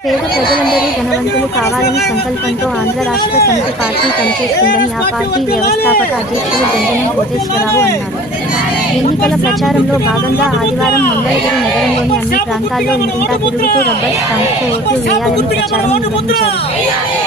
పేద ప్రజలందరూ ధనవంతులు కావాలని సంకల్పంతో ఆంధ్ర రాష్ట్ర సమితి పార్టీ పనిచేస్తుందని ఆ పార్టీ వ్యవస్థాపక అధ్యక్షులు గంజనం కోటేశ్వరరావు అన్నారు. ఎన్నికల ప్రచారంలో భాగంగా ఆదివారం మంగళగిరి నగరంలోని ప్రాంతాల్లో ఇంటింటా తిరుగుతూ రబ్బర్ స్టాంప్తో ఓట్లు వేయాలని ప్రచారం నిర్వహించారు.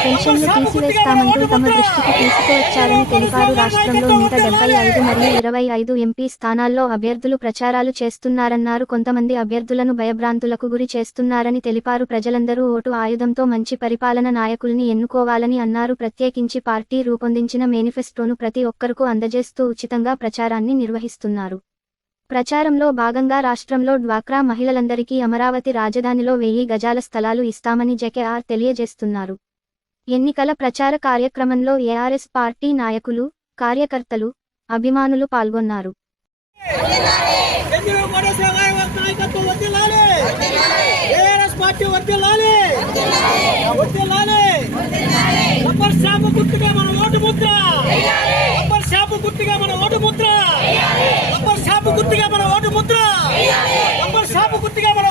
పెన్షన్లు తీసివేస్తామంటూ తమ దృష్టికి తీసుకువచ్చారని తెలిపారు రాష్ట్రంలో నూట డెబ్బై ఐదు మరియు ఇరవై ఐదు ఎంపీ స్థానాల్లో అభ్యర్థులు ప్రచారాలు చేస్తున్నారన్నారు. కొంతమంది అభ్యర్థులను భయభ్రాంతులకు గురి చేస్తున్నారని తెలిపారు. ప్రజలందరూ ఓటు ఆయుధంతో మంచి పరిపాలన నాయకుల్ని ఎన్నుకోవాలని అన్నారు. ప్రత్యేకించి పార్టీ రూపొందించిన మేనిఫెస్టోను ప్రతి ఒక్కరకు అందజేస్తూ ఉచితంగా ప్రచారాన్ని నిర్వహిస్తున్నారు. ప్రచారంలో భాగంగా రాష్ట్రంలో డ్వాక్రా మహిళలందరికీ అమరావతి రాజధానిలో వెయ్యి గజాల స్థలాలు ఇస్తామని జెకేఆర్ తెలియజేస్తున్నారు. ఎన్నికల ప్రచార కార్యక్రమంలో ఏఆర్ఎస్ పార్టీ నాయకులు కార్యకర్తలు అభిమానులు పాల్గొన్నారు. పార్టీ గుర్తుగా మన ఓటు ముద్ర. నంబర్ షాపు గుర్తుగా మన